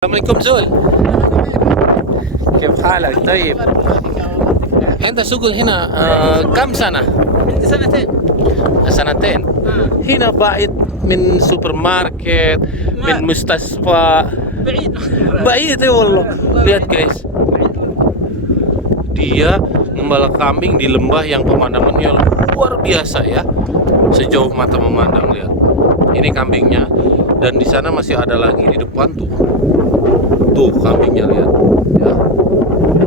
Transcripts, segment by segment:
السلام عليكم زول. كيف حالك؟ طيب انت سوق هنا كم سنة؟ عندي سنتين. سنتين. هنا بعيد من سوبر ماركت من مستشفى بعيد. بعيد ya والله. Lihat guys, dia gembala kambing di lembah yang pemandangannya luar biasa ya, sejauh mata memandang. Lihat, ini kambingnya, dan di sana masih ada lagi di depan tuh kambingnya, lihat ya,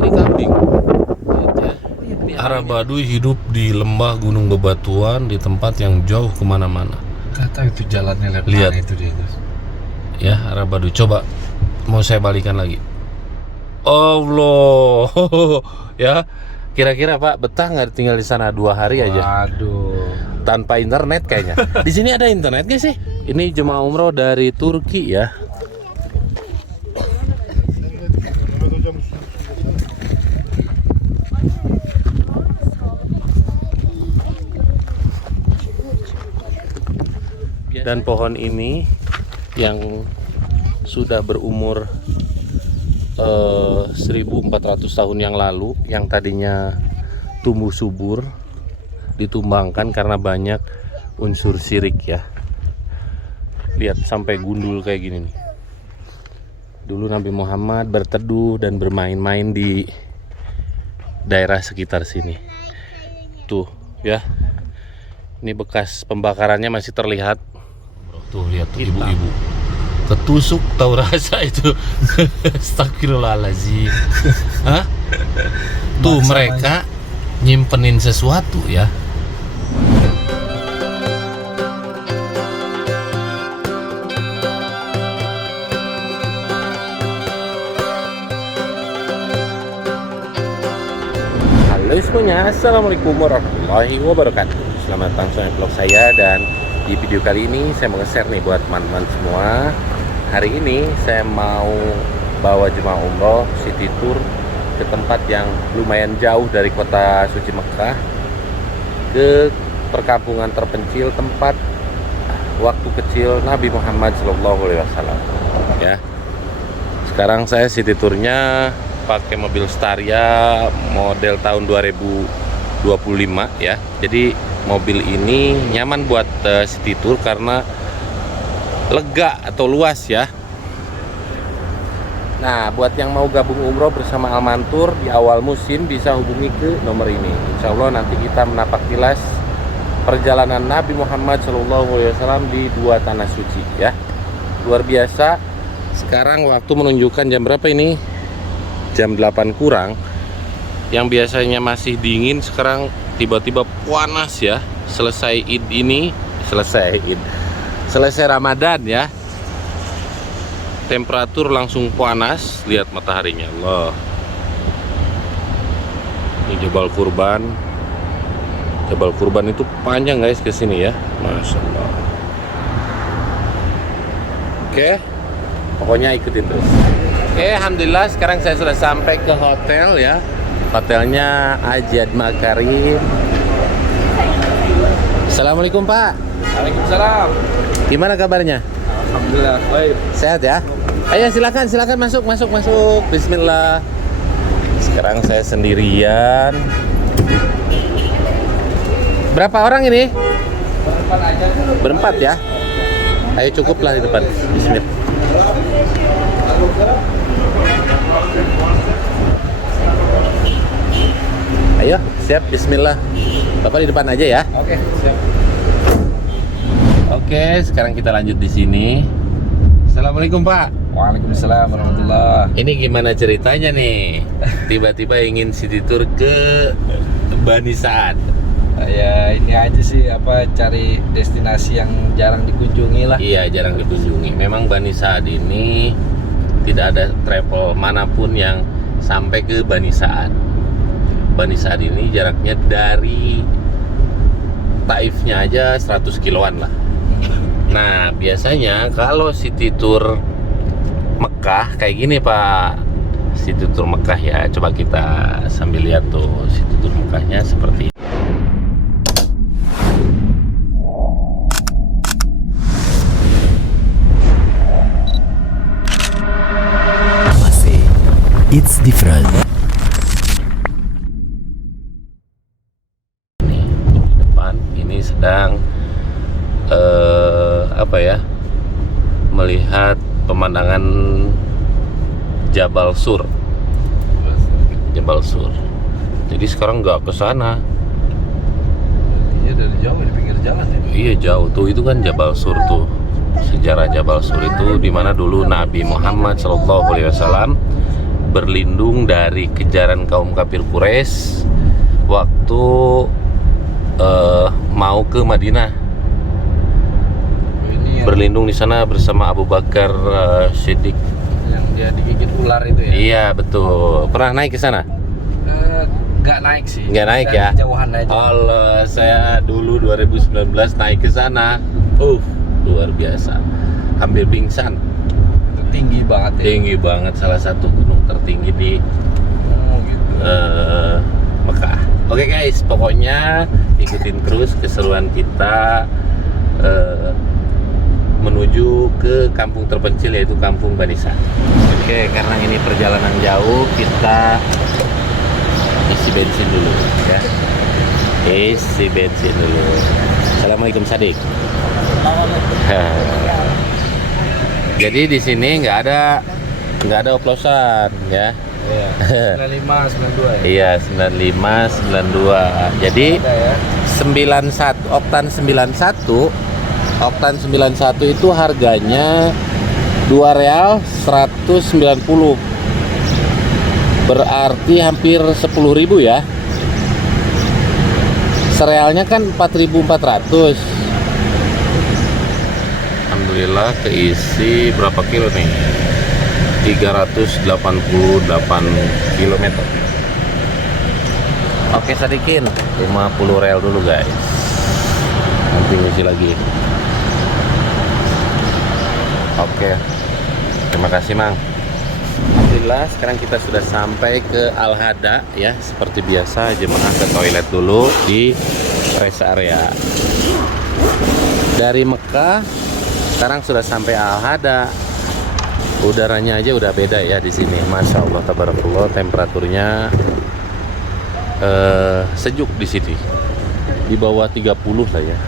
ini kambing. Lihat ya. Arab Baduy hidup di lembah gunung bebatuan di tempat yang jauh kemana-mana. Kata itu jalannya Lihat. mana itu dia tuh. Ya, Arab Baduy. Coba mau saya balikan lagi. Allah. Ya, kira-kira Pak betah nggak tinggal di sana 2 hari aja? Waduh. Tanpa internet kayaknya. Di sini ada internet nggak sih? Ini jemaah umroh dari Turki ya. Dan pohon ini yang sudah berumur 1400 tahun yang lalu, yang tadinya tumbuh subur, ditumbangkan karena banyak unsur syirik ya. Lihat sampai gundul kayak gini nih. Dulu Nabi Muhammad berteduh dan bermain-main di daerah sekitar sini. Tuh ya, ini bekas pembakarannya masih terlihat. Tuh lihat tuh ibu-ibu ketusuk tahu rasa itu. Astagfirullahaladzim. Hah? Tuh mereka nyimpenin sesuatu ya. Halo semuanya, assalamualaikum warahmatullahi wabarakatuh. Selamat datang di vlog saya, dan di video kali ini saya mau nge-share nih buat teman-teman semua. Hari ini saya mau bawa jemaah umroh city tour ke tempat yang lumayan jauh dari kota suci Mekah, ke perkampungan terpencil, tempat waktu kecil Nabi Muhammad SAW ya. Sekarang saya city tournya pakai mobil Staria model tahun 2025 ya. Jadi mobil ini nyaman buat city tour karena lega atau luas ya. Nah, buat yang mau gabung umroh bersama Almantur di awal musim bisa hubungi ke nomor ini. Insya Allah nanti kita menapak tilas perjalanan Nabi Muhammad SAW di 2 tanah suci ya. Luar biasa. Sekarang waktu menunjukkan jam berapa ini? Jam 8 kurang. Yang biasanya masih dingin sekarang tiba-tiba panas ya. Selesai Id ini, selesai Ramadan ya, temperatur langsung panas. Lihat mataharinya, Allah. Ini Jabal Kurban. Jabal Kurban itu panjang guys ke sini ya, Masya Allah. Oke, pokoknya ikutin terus. Oke, alhamdulillah sekarang saya sudah sampai ke hotel ya. Hotelnya Ajad Makarim. Assalamualaikum Pak. Waalaikumsalam. Gimana kabarnya? Alhamdulillah baik. Sehat ya? Ayo silakan masuk. Bismillah. Sekarang saya sendirian. Berapa orang ini? Berempat aja. Berempat ya? Ayo cukuplah di depan. Bismillah. Ayo, siap, bismillah. Bapak di depan aja ya. Oke, siap. Oke, sekarang kita lanjut di sini. Assalamualaikum Pak. Waalaikumsalam warahmatullah. Ini gimana ceritanya nih? Tiba-tiba ingin city tour ke Bani Sa'ad. Ya ini aja sih, cari destinasi yang jarang dikunjungi lah. Iya, jarang dikunjungi. Memang Bani Sa'ad ini tidak ada travel manapun yang sampai ke Bani Sa'ad. Bani Sa'ad ini jaraknya dari Taifnya aja 100 kiloan lah. Nah, biasanya kalau city tour Mekah kayak gini Pak. City tour Mekah ya. Coba kita sambil lihat tuh city tour Mekahnya seperti ini. it's different. Di depan ini sedang melihat pemandangan Jabal Sur. Jadi sekarang nggak ke sana. Iya, dari jauh di pinggir jalan ya. Iya jauh tuh, itu kan Jabal Sur tuh. Sejarah Jabal Sur itu dimana dulu Nabi Muhammad SAW berlindung dari kejaran kaum kafir Quraisy waktu mau ke Madinah. Ini yang, Berlindung di sana bersama Abu Bakar Siddiq. yang dia digigit ular itu ya. Iya betul. Pernah naik ke sana? Nggak naik sih. Nggak naik Dari ya? Jauhan aja. Allah, saya dulu 2019 naik ke sana. Luar biasa. Hampir pingsan. Itu tinggi banget ya. Tinggi banget, salah satu gunung tertinggi di Gitu. Mekah. Oke guys, pokoknya ikutin terus keseruan kita menuju ke kampung terpencil, yaitu Kampung Banisa. Oke, karena ini perjalanan jauh, kita isi bensin dulu ya. Isi bensin dulu. Assalamualaikum Sadik. Jadi di sini nggak ada oplosan ya. Iya. 95, 92 ya. Iya, 95, 92. Jadi Ada ya. 91 Oktan 91 itu harganya Rp2.190. Berarti hampir 10.000 ya. Serealnya kan 4.400. Alhamdulillah keisi berapa kilo nih? 388 km. Oke, sadikin 50 rel dulu guys. Nanti ngisi lagi. Oke. Terima kasih Mang. Alhamdulillah sekarang kita sudah sampai ke Al-Hada ya. Seperti biasa jemaah ke toilet dulu di rest area. Dari Mekah sekarang sudah sampai Al-Hada. Udaranya aja udah beda ya di sini. Masya Allah, tabarakallah, temperaturnya sejuk di sini. Di bawah 30 lah ya.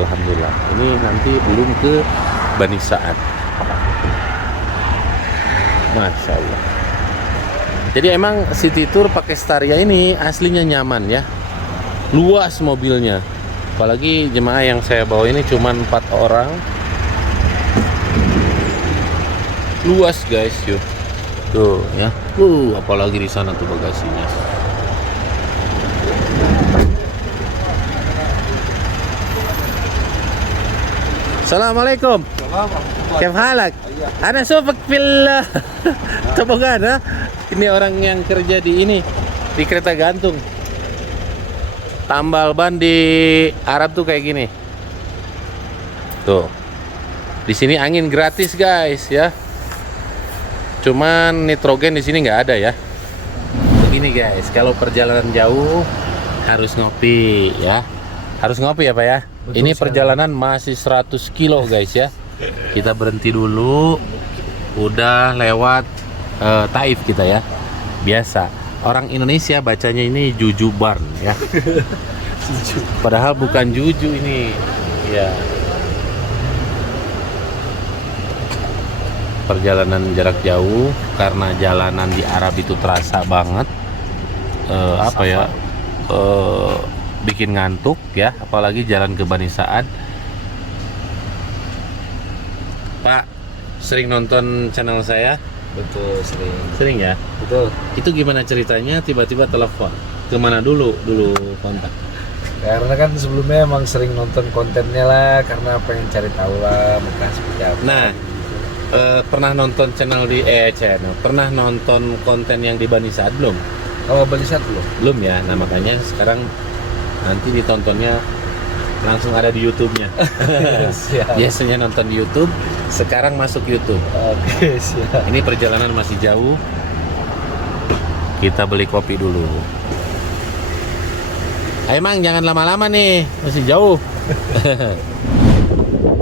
Alhamdulillah. Ini nanti belum ke Bani Sa'ad. Masya Allah. Jadi emang City Tour pakai Staria ini aslinya nyaman ya. Luas mobilnya. Apalagi jemaah yang saya bawa ini cuma 4 orang. Luas guys, yuk. Tuh ya. Apalagi di sana tuh bagasinya. Assalamualaikum. Kif halak? Ana sufak fil tobogan ha? Ini orang yang kerja di ini, di kereta gantung. Tambal ban di Arab tuh kayak gini. Tuh. Di sini angin gratis guys ya. Cuman nitrogen di sini nggak ada ya. Begini guys, kalau perjalanan jauh harus ngopi ya. Harus ngopi ya Pak ya. Betul, ini saya. perjalanan masih 100 kilo guys ya. Kita berhenti dulu. Udah lewat Taif kita ya. Biasa. Orang Indonesia bacanya ini Jujubarn ya. Padahal bukan Juju ini. Ya. Perjalanan jarak jauh karena jalanan di Arab itu terasa banget bikin ngantuk ya, apalagi jalan ke Bani Sa'ad. Pak, sering nonton channel saya? Betul, Sering ya? Betul. Itu gimana ceritanya tiba-tiba telepon? Kemana dulu kontak? Karena kan sebelumnya emang sering nonton kontennya lah, karena pengen cari tahu lah Mekah seperti apa. Nah, pernah nonton pernah nonton konten yang di Bani Sa'ad belum? Oh, Bani Sa'ad belum? Belum ya. Nah, makanya sekarang nanti ditontonnya langsung ada di YouTube-nya. Siap. Biasanya nonton di YouTube, sekarang masuk YouTube. Oke, siap. Ini perjalanan masih jauh. Kita beli kopi dulu. Ayo Mang, jangan lama-lama nih, masih jauh.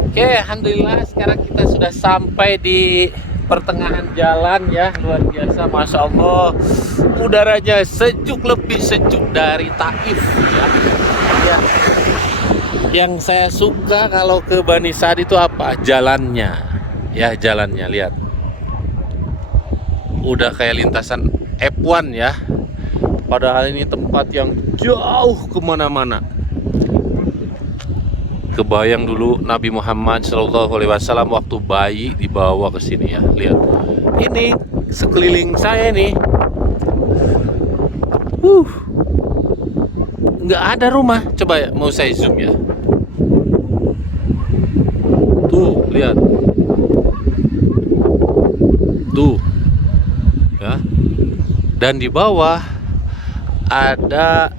Oke, alhamdulillah sekarang kita sudah sampai di pertengahan jalan ya, luar biasa, masya Allah. Udaranya sejuk, lebih sejuk dari Taif ya. Ya. Yang saya suka kalau ke Bani Sa'ad itu apa? Jalannya, ya jalannya lihat. Udah kayak lintasan F1 ya. Padahal ini tempat yang jauh kemana-mana. Kebayang dulu Nabi Muhammad SAW waktu bayi dibawa ke sini ya. Lihat, ini sekeliling saya nih, nggak ada rumah. Coba ya, mau saya zoom ya. Tuh, lihat. Tuh, ya. Dan di bawah ada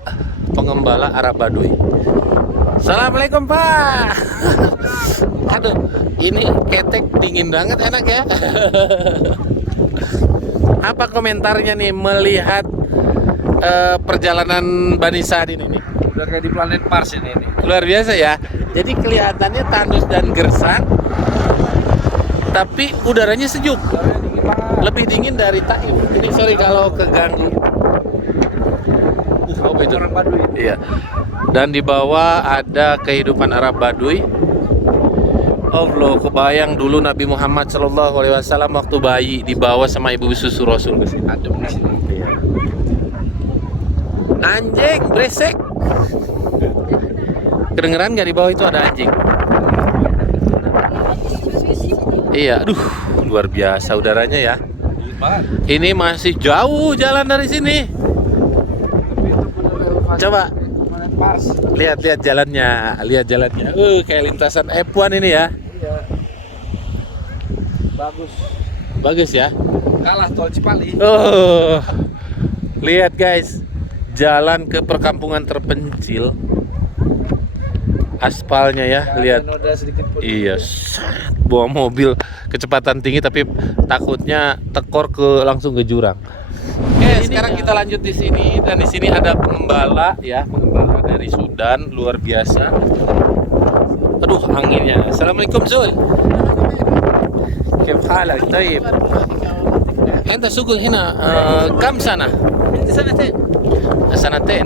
pengembala Arab Baduy. Assalamualaikum Pak. Aduh, ini ketek dingin banget, enak ya. Apa komentarnya nih melihat perjalanan Bani Sa'ad ini nih? Udah kayak di planet Mars ini. Luar biasa ya. Jadi kelihatannya tandus dan gersang, tapi udaranya sejuk. Udaranya dingin banget. Lebih dingin dari Taif. Ini sorry kalau keganggu. Apa itu? Orang Baduy. Iya. Dan di bawah ada kehidupan Arab Baduy. Allah, kebayang dulu Nabi Muhammad SAW waktu bayi dibawa sama ibu susu Rasul ke sini. Adem di sini. Iya. Anjing, beresek. Kedengeran nggak di bawah itu ada anjing? Iya, aduh, luar biasa udaranya ya. Dingin banget. Ini masih jauh jalan dari sini. Tapi itu benar elevasi Coba. planet Mars. Lihat jalannya. Kayak lintasan F1 ini ya. Iya. Bagus. Bagus ya. Kalah tol Cipali. Oh, lihat guys, jalan ke perkampungan terpencil, aspalnya ya, lihat. Noda sedikit pun. Iya, bawa mobil kecepatan tinggi tapi takutnya tekor ke langsung ke jurang. Oke, sekarang kita lanjut di sini, dan di sini ada pengembala ya, pengembala dari Sudan, luar biasa. Aduh, anginnya. Assalamualaikum Zul. كيف حالك؟ طيب أنت سوق هنا كم سنة؟ عندي سنتين. سنتين.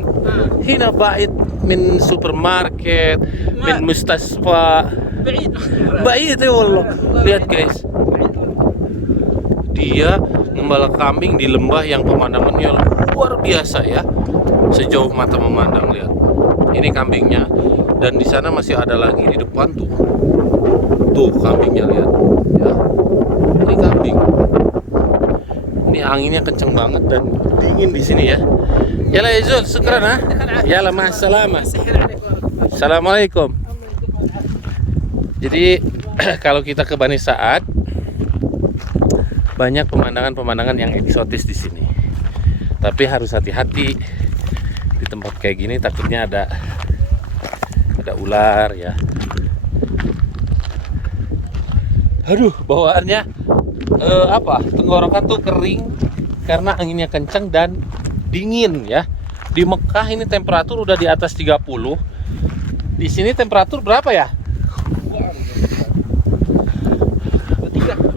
هنا بعيد من سوبر ماركت، من مستشفى. بعيد. بعيد ya والله. Lihat guys, dia ngembala kambing di lembah yang pemandangannya luar biasa ya, sejauh mata memandang. Lihat, ini kambingnya, dan di sana masih ada lagi di depan tuh kambingnya, lihat ya. Ini kambing. Ini anginnya kenceng banget dan dingin di sini ya. Yala ya Zul, syukran ha. Yala ma'assalamah. Assalamualaikum. Jadi kalau kita ke Bani Sa'ad, banyak pemandangan-pemandangan yang eksotis di sini. Tapi harus hati-hati di tempat kayak gini, takutnya ada ular ya. Aduh, bawaannya tenggorokan tuh kering karena anginnya kencang dan dingin ya. Di Mekah ini temperatur udah di atas 30. Di sini temperatur berapa ya?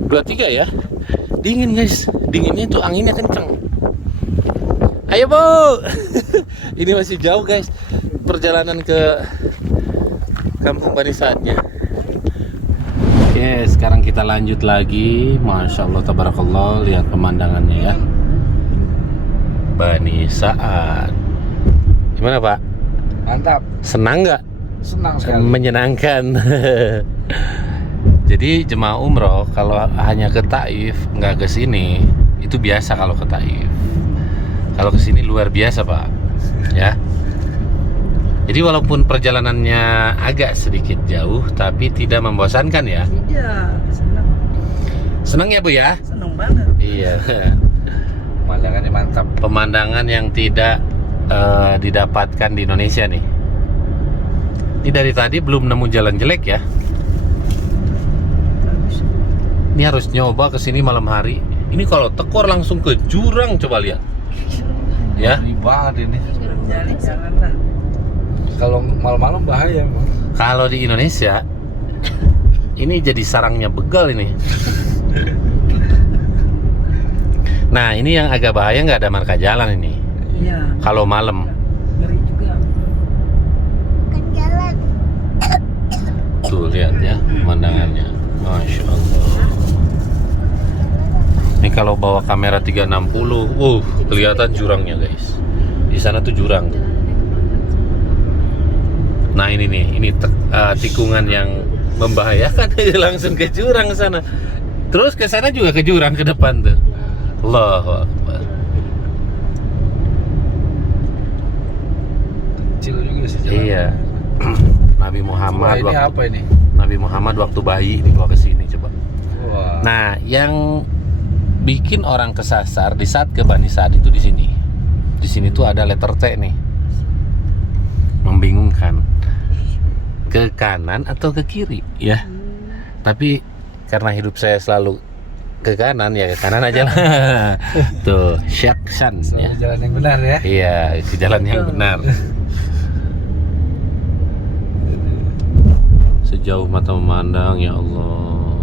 23 ya. Dingin guys, dinginnya tuh anginnya kencang. Ayo Bu. Ini masih jauh guys perjalanan ke kampung Bani Sa'adnya. Oke, sekarang kita lanjut lagi. Masya Allah, tabarakallah, lihat pemandangannya ya. Bani Sa'ad. Gimana Pak? Mantap. Senang nggak? Senang sekali. Menyenangkan. Jadi jemaah umroh kalau hanya ke Taif, nggak ke sini, itu biasa kalau ke Taif. Kalau ke sini luar biasa Pak, ya. Jadi walaupun perjalanannya agak sedikit jauh, tapi tidak membosankan ya. Iya, senang. Senang ya Bu ya? Senang banget. Iya. Pemandangannya mantap. Pemandangan yang tidak didapatkan di Indonesia nih. Ini dari tadi belum nemu jalan jelek ya. Ini harus nyoba ke sini malam hari. Ini kalau tekor langsung ke jurang, coba lihat. Ya. Ini banget ini. Jangan lah. Kalau malam-malam bahaya emang. Kalau di Indonesia ini jadi sarangnya begal ini. Nah ini yang agak bahaya, nggak ada marka jalan ini Iya. kalau malam. Ngeri juga. Tuh lihat ya pemandangannya, Masya Allah. Ini kalau bawa kamera 360, kelihatan jurangnya guys. Di sana tuh jurang. Nah ini nih, ini tikungan yang membahayakan. Langsung ke jurang sana. Terus ke sana juga ke jurang ke depan tuh. Allahu Akbar. Kecil juga sih jalan. Iya. Nabi Muhammad Wah, ini apa ini? Nabi Muhammad waktu bayi dibawa ke sini coba. Wah. Nah, yang bikin orang kesasar di saat ke Bani Sa'ad itu di sini. Di sini tuh ada letter T nih. Membingungkan. Ke kanan atau ke kiri, ya. Tapi karena hidup saya selalu ke kanan, ya ke kanan aja lah. Tuh, syaksan ya. Jalan yang benar ya. Iya, ke jalan yang benar. Sejauh mata memandang, ya Allah.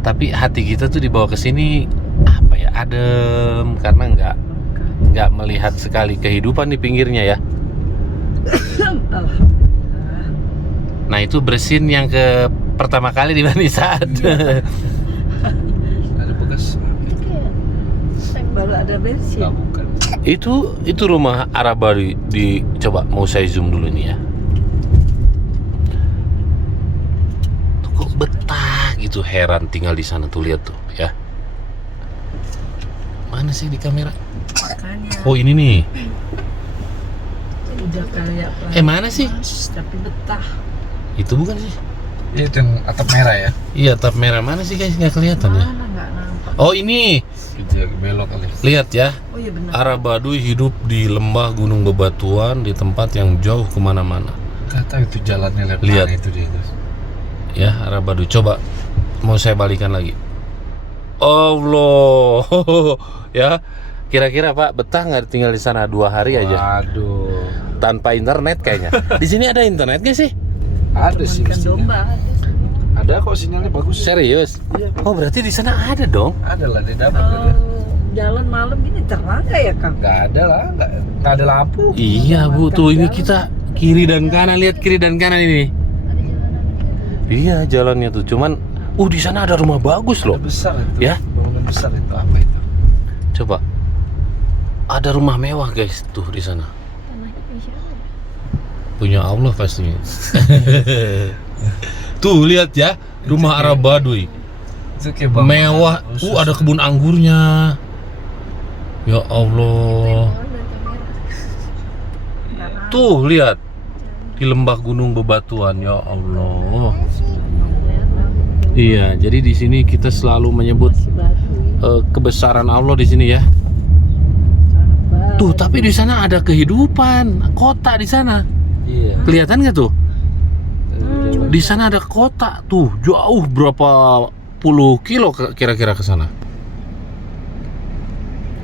Tapi hati kita tuh dibawa ke sini apa ya, adem, karena nggak melihat sekali kehidupan di pinggirnya ya. Alhamdulillah. Nah itu bersin yang ke pertama kali di Bani Sa'ad. Ada bekas. Baru ada bensin. Enggak, bukan. itu rumah Araba di coba mau saya zoom dulu nih ya. Tuh kok betah gitu, heran tinggal di sana tuh, lihat tuh ya. Mana sih di kamera? Makanya Oh ini nih. udah kayak Mana sih? tapi betah. Itu bukan sih? Itu yang atap merah ya. Iya, atap merah mana sih guys? Nggak kelihatan ya. Mana nggak nampak. Oh ini, Itu belok kali. lihat ya. Oh iya benar. Arab Baduy hidup di lembah gunung bebatuan di tempat yang jauh kemana-mana. Enggak tahu itu jalannya lebar. Lihat. Itu dia itu. Ya, Arab Baduy. Coba mau saya balikan lagi. Allah, ya. Kira-kira Pak betah nggak tinggal di sana 2 hari aja Waduh. tanpa internet kayaknya? Di sini ada internet nggak sih? Ada sih Ikan mestinya. domba. Ada kok sinyalnya bagus. Serius? Iya, Oh berarti di sana ada dong? ada lah dia dapat Oh, dia. jalan malam gini terang nggak ya Kang? Enggak ada lah, enggak ada lampu. Iya Bu, tuh ini kita kiri dan kanan, lihat kiri dan kanan ini. Iya jalannya tuh, cuman di sana ada rumah bagus loh. Ada besar itu. Ya? Bangunan besar itu apa itu? Coba. Ada rumah mewah guys tuh di sana. Punya Allah pastinya. Tuh lihat ya, rumah Arab Baduy. Itu kayak bangunan Mewah. khusus. Ada kebun anggurnya. Ya Allah. Tuh lihat. Di lembah gunung bebatuan, ya Allah. Iya, jadi di sini kita selalu menyebut kebesaran Allah di sini ya. Tuh, tapi di sana ada kehidupan, kota di sana. Iya. Kelihatan nggak tuh? Di sana ada kota tuh, jauh berapa puluh kilo kira-kira ke sana.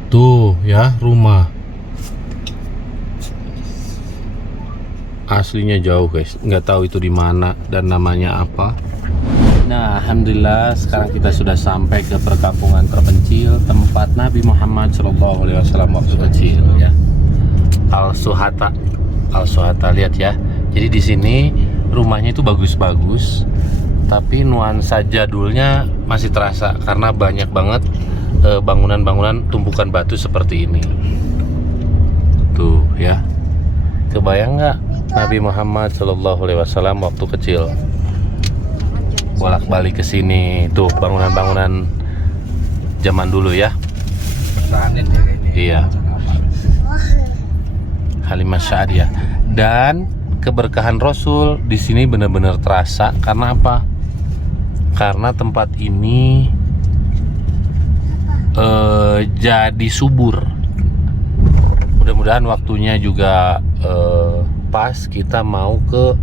Tuh ya, rumah. Aslinya jauh guys, nggak tahu itu di mana dan namanya apa. Nah, alhamdulillah sekarang kita sudah sampai ke perkampungan terpencil tempat Nabi Muhammad SAW waktu kecil ya. Al-Suhata. Al-Suhata, lihat ya. Jadi di sini rumahnya itu bagus-bagus, tapi nuansa jadulnya masih terasa karena banyak banget bangunan-bangunan tumpukan batu seperti ini. Tuh ya. Kebayang nggak Nabi Muhammad SAW waktu kecil bolak-balik ke sini, tuh bangunan-bangunan zaman dulu ya. Pertahanin ya kayaknya. Iya. Halimah Sa'adiyah. Dan keberkahan Rasul di sini benar-benar terasa karena apa? Karena tempat ini jadi subur. Mudah-mudahan waktunya juga pas kita mau ke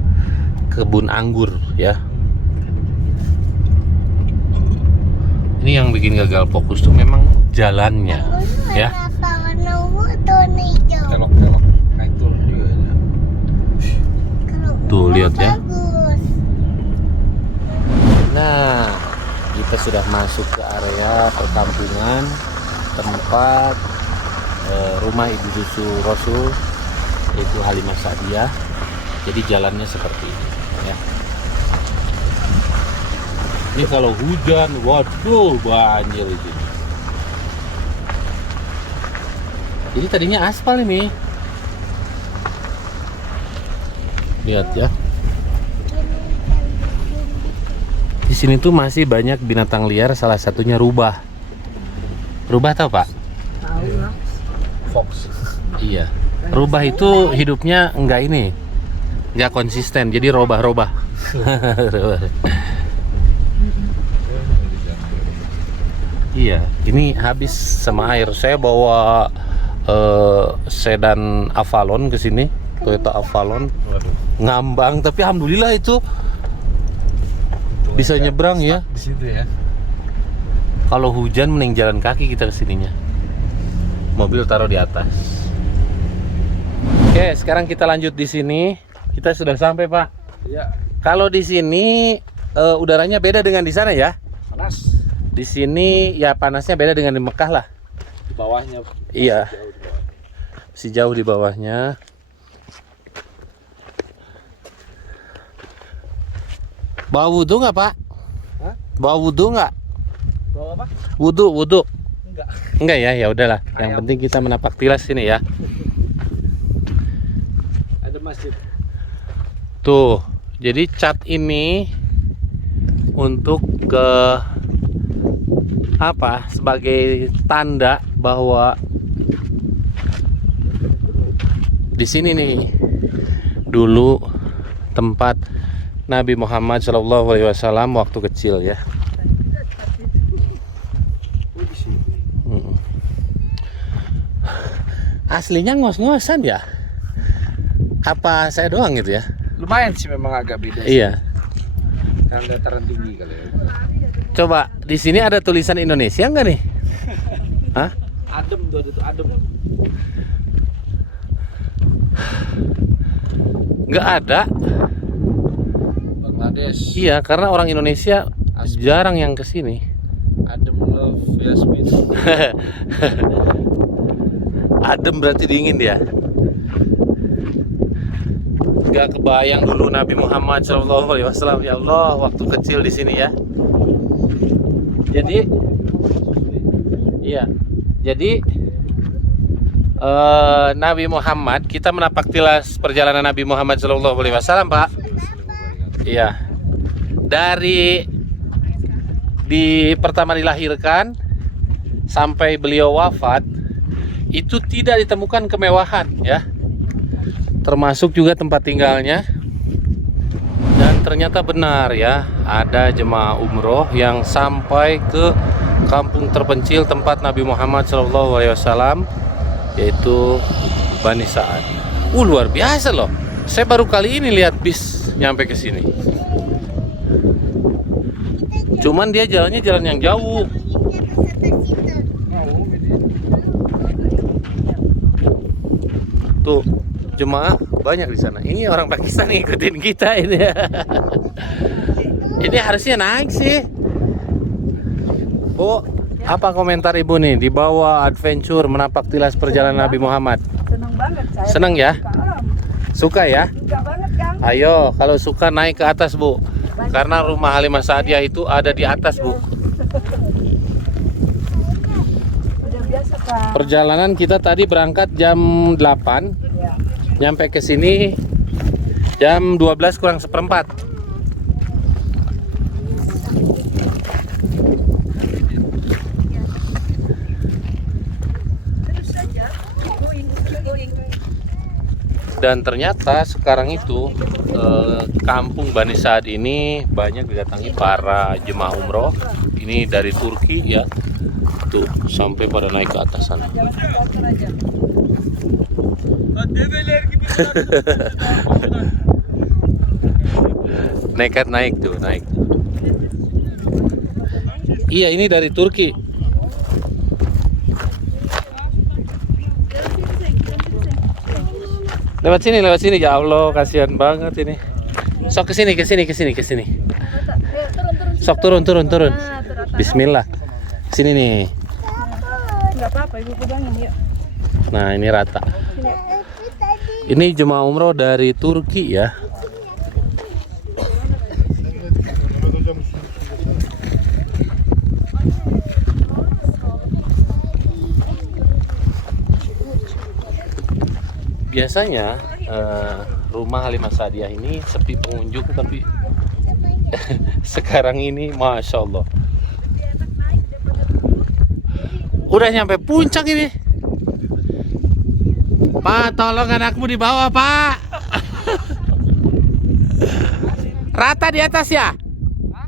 kebun anggur ya. Ini yang bikin gagal fokus tuh memang jalannya ya. Kelok-kelok naik turun juga ya. Tuh lihat ya. Nah, di Kita sudah masuk ke area perkampungan tempat rumah Ibu Susu Rasul, yaitu Halimah Sa'diyah. Jadi jalannya seperti ini ya. Ini kalau hujan, waduh banjir di sini. Jadi tadinya aspal ini. Lihat ya. Di sini tuh masih banyak binatang liar, salah satunya rubah. Rubah tahu Pak? Tahu lah. Fox. Iya. Rubah itu hidupnya nggak konsisten, jadi robah-robah. Iya, ini habis sama air. Saya bawa sedan Avalon ke sini, Toyota Avalon, ngambang. Tapi alhamdulillah itu bisa nyebrang ya. Di situ ya. Kalau hujan mending jalan kaki kita kesininya. Mobil taruh di atas. Oke, sekarang kita lanjut di sini. Kita sudah sampai Pak. Iya. Kalau di sini udaranya beda dengan di sana ya. Panas. Di sini ya panasnya beda dengan di Mekah lah. Di bawahnya. Iya. Jauh di bawah. Masih jauh di bawahnya. Bawa wudhu nggak Pak? Hah? Bawa wudhu nggak? Bawa apa? Wudhu. Enggak. Enggak ya, ya udahlah. Yang Ayam. penting kita menapak tilas sini ya. Ada masjid. Tuh, jadi cat ini untuk ke apa? Sebagai tanda bahwa di sini nih dulu tempat Nabi Muhammad SAW waktu kecil ya. Oh, di sini. Aslinya ngos-ngosan ya? Apa saya doang gitu ya? Lumayan sih, memang agak beda sih. Iya. Karena dataran tinggi kali ya. Coba di sini ada tulisan Indonesia nggak nih? Hah? Adem tuh, ada tuh adem. Nggak ada. Bangladesh. Iya, karena orang Indonesia jarang yang kesini. Adem love Yasmin. Adem berarti dingin dia. Gak kebayang dulu Nabi Muhammad SAW ya Allah waktu kecil di sini ya. Jadi, iya. Jadi Nabi Muhammad, kita menapak tilas perjalanan Nabi Muhammad SAW Pak. Iya. Dari pertama dilahirkan sampai beliau wafat itu tidak ditemukan kemewahan ya. Termasuk juga tempat tinggalnya. Dan ternyata benar ya, ada jemaah umroh yang sampai ke kampung terpencil tempat Nabi Muhammad SAW, yaitu Bani Sa'ad. Luar biasa loh. Saya baru kali ini lihat bis nyampe ke sini. Cuman dia jalannya jalan yang jauh. Tuh, jemaah banyak di sana. Ini orang Pakistan ngikutin kita ini. Ini harusnya naik sih. Bu, apa komentar Ibu nih di bawah adventure menapak tilas perjalanan Nabi Muhammad? Seneng banget saya. Seneng ya? Suka ya? Suka banget Kang. Ayo, kalau suka naik ke atas Bu. Karena rumah Halimah Sa'diyah itu ada di atas Bu. Udah biasa Kang. Perjalanan kita tadi berangkat jam 8, Ya. nyampe ke sini jam 12 kurang seperempat. Terus saja. Going. Dan ternyata sekarang itu kampung Bani Sa'ad ini banyak didatangi para jemaah umroh. Ini dari Turki ya. Tuh, sampai pada naik ke atas sana. Jalan ke motor aja. Nekat naik tuh, naik. Iya, ini dari Turki. Lewat sini ya Allah, kasihan banget ini. Sok ke sini. Sok turun. Nah, Bismillah. Sini nih. Enggak apa-apa, ibu pegangin yuk. Nah, ini Rata. Ini jemaah umroh dari Turki ya. Biasanya rumah Halimah Sa'diyah ini sepi pengunjung, tapi sekarang ini Masya Allah udah nyampe puncak ini. Pak, tolong anakmu di bawah, Pak. Rata di atas ya?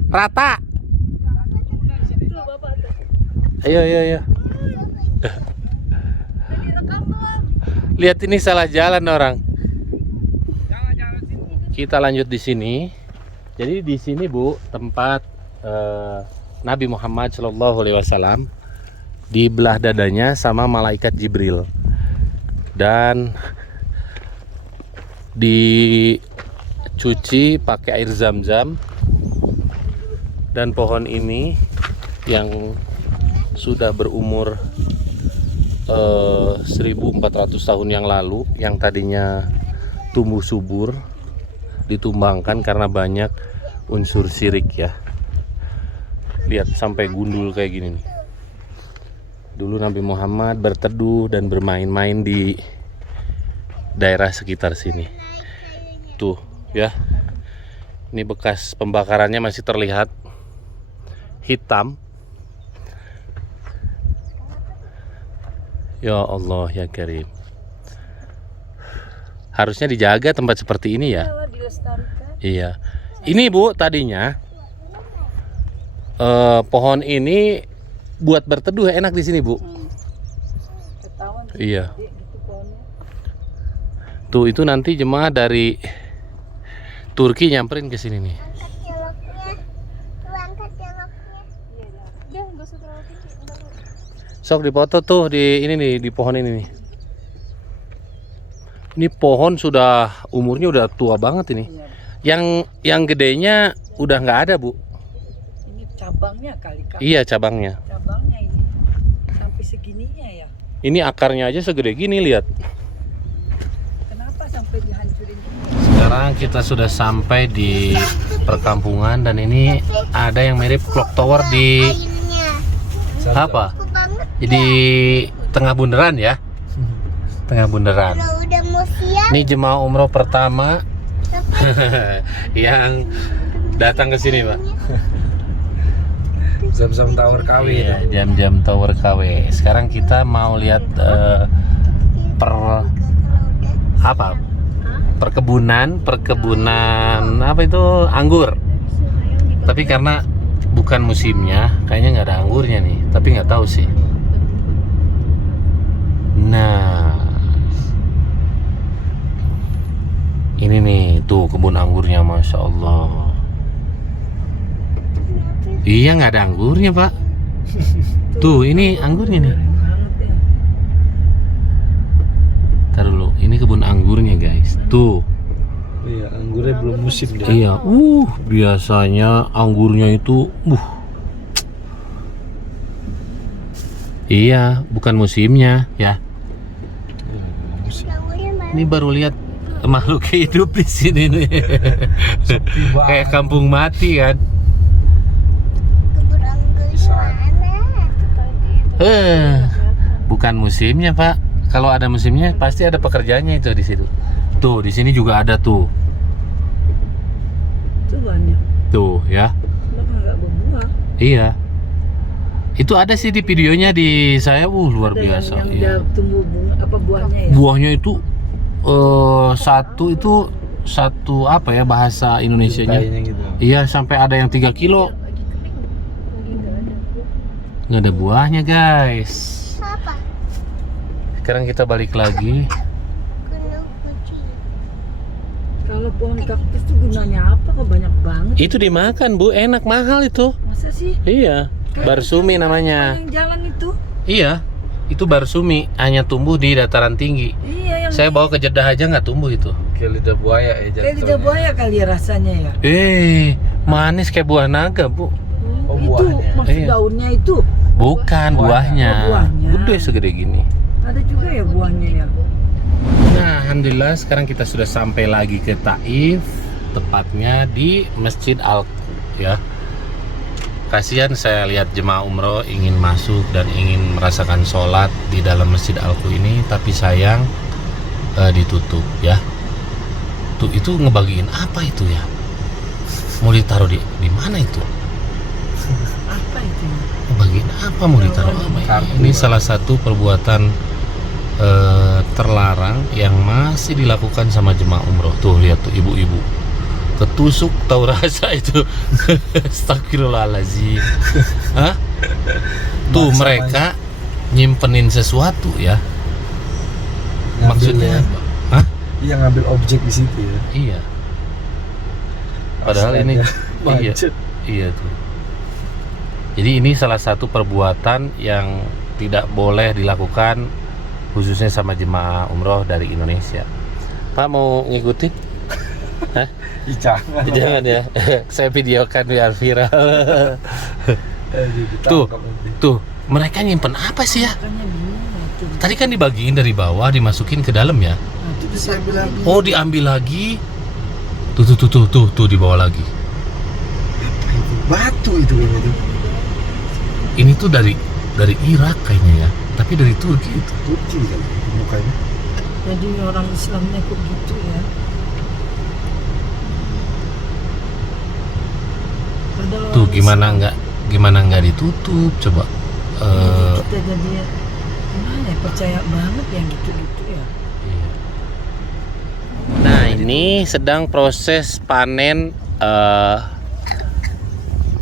Rata. Ayo, ayo, ayo. Lihat ini salah jalan orang. Kita lanjut di sini. Jadi di sini Bu, tempat Nabi Muhammad SAW dibelah dadanya sama malaikat Jibril dan dicuci pakai air zam-zam. Dan pohon ini yang sudah berumur 1400 tahun yang lalu, yang tadinya tumbuh subur, ditumbangkan karena banyak unsur syirik ya. Lihat sampai gundul kayak gini nih. Dulu Nabi Muhammad berteduh dan bermain-main di daerah sekitar sini. Tuh ya. Ini bekas pembakarannya masih terlihat hitam. Ya Allah ya Karim. Harusnya dijaga tempat seperti ini ya. Iya. Ini Bu, tadinya pohon ini buat berteduh enak di sini Bu. Iya. Tuh itu nanti jemaah dari Turki nyamperin ke sini nih. Sok dipoto tuh di ini nih, di pohon ini nih. Ini pohon sudah umurnya udah tua banget ini. Yang gedenya udah nggak ada Bu. Ini cabangnya kali Kak. Iya cabangnya. Cabangnya ini sampai segininya ya. Ini akarnya aja segede gini lihat. Kenapa sampai dihancurin gini? Sekarang kita sudah sampai di perkampungan dan ini ada yang mirip clock tower di apa? Di tengah bundaran ya. Tengah bundaran. Ini jemaah umroh pertama yang datang ke sini, Pak. Zam-zam Tower KW. Iya, jam-jam Tower KW. Sekarang kita mau lihat perkebunan apa itu anggur. Tapi karena bukan musimnya, kayaknya nggak ada anggurnya nih. Tapi nggak tahu sih. Nah, ini nih tuh kebun anggurnya, Masya Allah. Iya nggak ada anggurnya Pak. Tuh ini anggurnya nih. Ntar dulu, ini kebun anggurnya guys. Tuh. Iya, anggurnya belum musim dia. Iya, biasanya anggurnya itu, iya, bukan musimnya ya. Ini baru lihat makhluk hidup di sini nih. Kayak kampung mati kan. Bukan musimnya Pak. Kalau ada musimnya pasti ada pekerjaannya itu di situ. Tuh di sini juga ada tuh. Itu banyak. Tuh ya. Kenapa nggak berbuah? Iya. Itu ada sih di videonya di saya. Luar Ada biasa. Yang Iya. udah tumbuh bunga, apa buahnya ya? Buahnya itu satu apa ya bahasa Indonesianya? Gitu. Iya sampai ada yang 3 kilo. Nggak ada buahnya guys. Sekarang kita balik lagi. Kalau pohon kaktus itu gunanya apa? Kok banyak banget? Itu dimakan Bu, enak mahal itu. Masa sih? Iya, barsumi namanya. Yang jalan itu? Iya, itu barsumi, hanya tumbuh di dataran tinggi. Iya yang. Saya bawa ke Jeddah aja nggak tumbuh itu. Kayak lidah buaya ya. Kayak lidah buaya kali ya rasanya ya. Manis kayak buah naga Bu. Oh, itu buahnya. maksud Iya. daunnya itu. Bukan buahnya. Oh, buahnya. Gede segede gini. Ada juga ya buahnya ya. Nah, alhamdulillah sekarang kita sudah sampai lagi ke Taif, tepatnya di Masjid Al-Qu ya. Kasihan saya lihat jemaah umroh ingin masuk dan ingin merasakan sholat di dalam Masjid Al-Qu ini, tapi sayang ditutup ya. Tuh itu ngebagiin apa itu ya? Mau ditaruh di mana itu? Apa itu? Ngebagiin apa mau ditaruh apa? Kartu. Ini salah satu perbuatan terlarang yang masih dilakukan sama jemaah umroh. Tuh lihat tuh ibu-ibu ketusuk tahu rasa itu. Astagfirullahaladzim. Hah? Tuh Maksa mereka nyimpenin sesuatu ya. Ngambil Maksudnya ya. apa? Hah? Iya, ngambil objek di situ ya. Iya. Padahal ini iya, Budget. iya tuh. Jadi ini salah satu perbuatan yang tidak boleh dilakukan khususnya sama jemaah umroh dari Indonesia. Pak mau ngikutin? Hah? Ih, jangan. Jangan ya. Saya videokan biar viral. Tuh, Ditangkap nanti. tuh, mereka nyimpen apa sih ya? Makanya bingung ya tuh. Tadi kan dibagiin dari bawah, dimasukin ke dalam ya. Nah, itu Bisa bisa bilang Oh, diambil lagi. Tuh, dibawa lagi. batu itu kayaknya tuh. Ini tuh dari Irak kayaknya ya, tapi dari Turki itu. Putih kan mukanya. Jadi orang Islamnya kok gitu ya. Padahal Tuh orang gimana nggak ditutup coba. Islam, kita jadi gimana ya, percaya banget yang gitu-gitu ya. Nah ini sedang proses panen.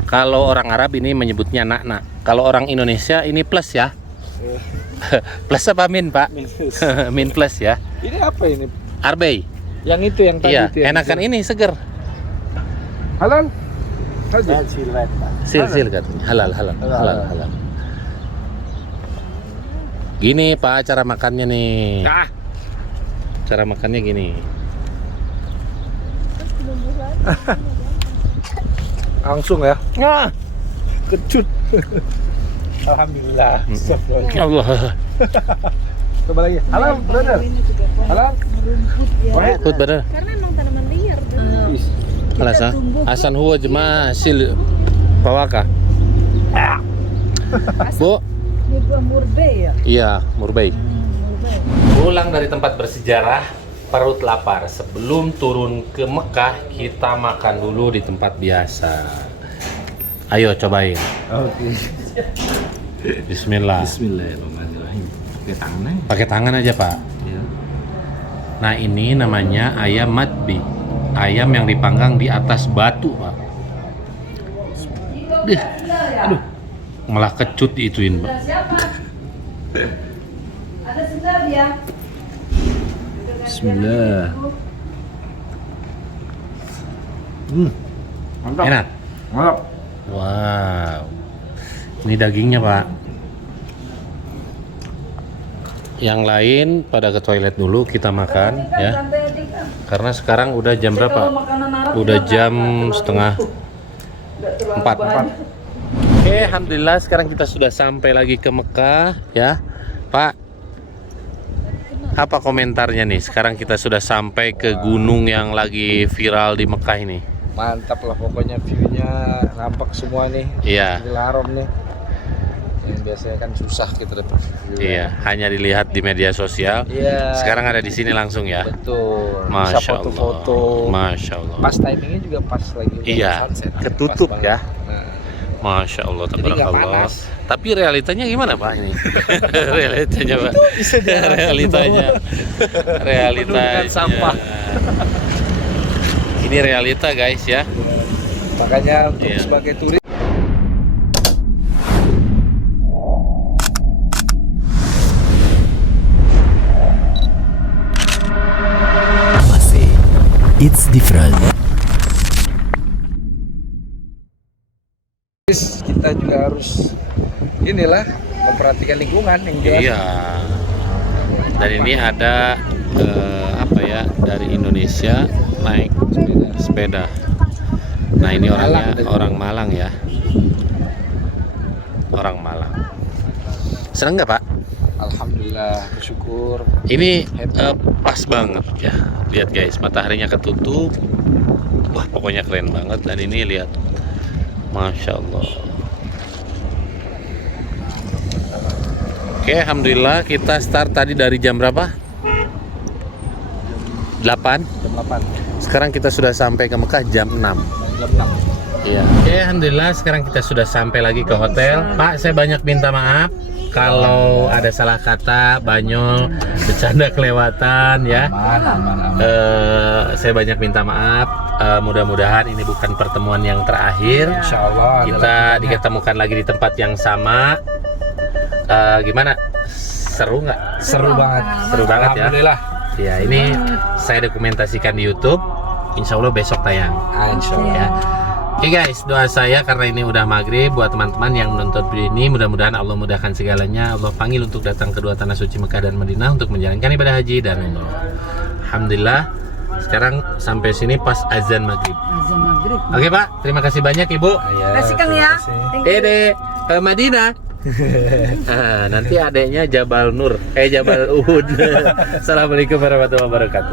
Kalau orang Arab ini menyebutnya nak. Kalau orang Indonesia ini plus ya. Plus apa min pak? Min plus ya. Ini apa ini? Arbei. Yang itu yang tadi Iya. itu yang Enakan ini seger. halal. Halal. Sil kan. Halal. Gini pak cara makannya nih. Cara makannya gini. Langsung ya. Nah. Kecut. Alhamdulillah. Allah. Coba lagi. Halal, brother. Halal. Ikut bener. Karena emang tanaman liar tuh. Alas ah. Asan huwa jemaah sil pawaka. Bu, Ini buah murbe ya. iya murbei. Murbe. Pulang dari tempat bersejarah, perut lapar. Sebelum turun ke Mekah, kita makan dulu di tempat biasa. Ayo cobain. Oke. Bismillah. Bismillahirrahmanirrahim. Pakai tangan aja. Pakai tangan aja pak. Ya. Nah ini namanya ayam madbi. Ayam yang dipanggang di atas batu pak. Deh, aduh, malah kecut diituin pak. Bismillah. Mantap. Enak. Mantap. Wow. Ini dagingnya pak. Yang lain pada ke toilet dulu, kita makan ya. Karena sekarang udah jam berapa? Udah jam setengah 4. Oke, alhamdulillah sekarang kita sudah sampai lagi ke Mekah ya. Pak, apa komentarnya nih? Sekarang kita sudah sampai ke gunung yang lagi viral di Mekah ini. Mantap lah pokoknya, view-nya nampak semua nih. Iya. Masjidil Haram nih. Yang biasanya kan susah kita dapat view. Iya, hanya dilihat di media sosial. Iya. Sekarang ada di sini langsung ya. Betul. Bisa Masya foto-foto. Allah. Masya Allah. Pas timingnya juga pas lagi Iya, sunset. ketutup Pas ya. banget. Nah, Masya Allah, jadi nggak tabarakallah. panas. Tapi realitanya gimana Pak ini? Realitanya Pak. Realitanya. Penuh dengan sampah. Ini realita guys ya. Makanya untuk Iya. sebagai turis It's different. kita juga harus inilah memperhatikan lingkungan yang jelas. Iya. Dan ini ada apa ya, dari Indonesia naik sepeda. Nah ini orangnya Malang. orang Malang ya. orang Malang. Senang nggak Pak? Alhamdulillah, bersyukur. Ini pas banget ya. Lihat guys, mataharinya ketutup. Wah, pokoknya keren banget. Dan ini lihat, Masya Allah. Oke, alhamdulillah kita start tadi dari jam berapa? 8. Jam 8. Sekarang kita sudah sampai ke Mekah jam 6. Jam 6. Iya. Oke, alhamdulillah sekarang kita sudah sampai lagi ke hotel. Pak, saya banyak minta maaf kalau ada salah kata, banyol, bercanda kelewatan ya. Aman. Saya banyak minta maaf. Mudah-mudahan ini bukan pertemuan yang terakhir. Insya Allah Kita diketemukan lagi di tempat yang sama. Gimana? Seru nggak? seru banget. Seru banget ya. Alhamdulillah. Ya, ini saya dokumentasikan di YouTube. Insya Allah besok tayang. Insya Allah. Ya. Oke guys, doa saya karena ini udah maghrib buat teman-teman yang menonton video ini, mudah-mudahan Allah mudahkan segalanya. Allah panggil untuk datang kedua tanah suci Mekah dan Madinah untuk menjalankan ibadah haji dan umroh. Alhamdulillah. Sekarang sampai sini pas azan maghrib. Azan maghrib. Oke Pak, terima kasih banyak Ibu. Kasih Kang ya. Dede, Madinah. Nanti adeknya Jabal Nur, Jabal Uhud. Assalamualaikum warahmatullahi wabarakatuh.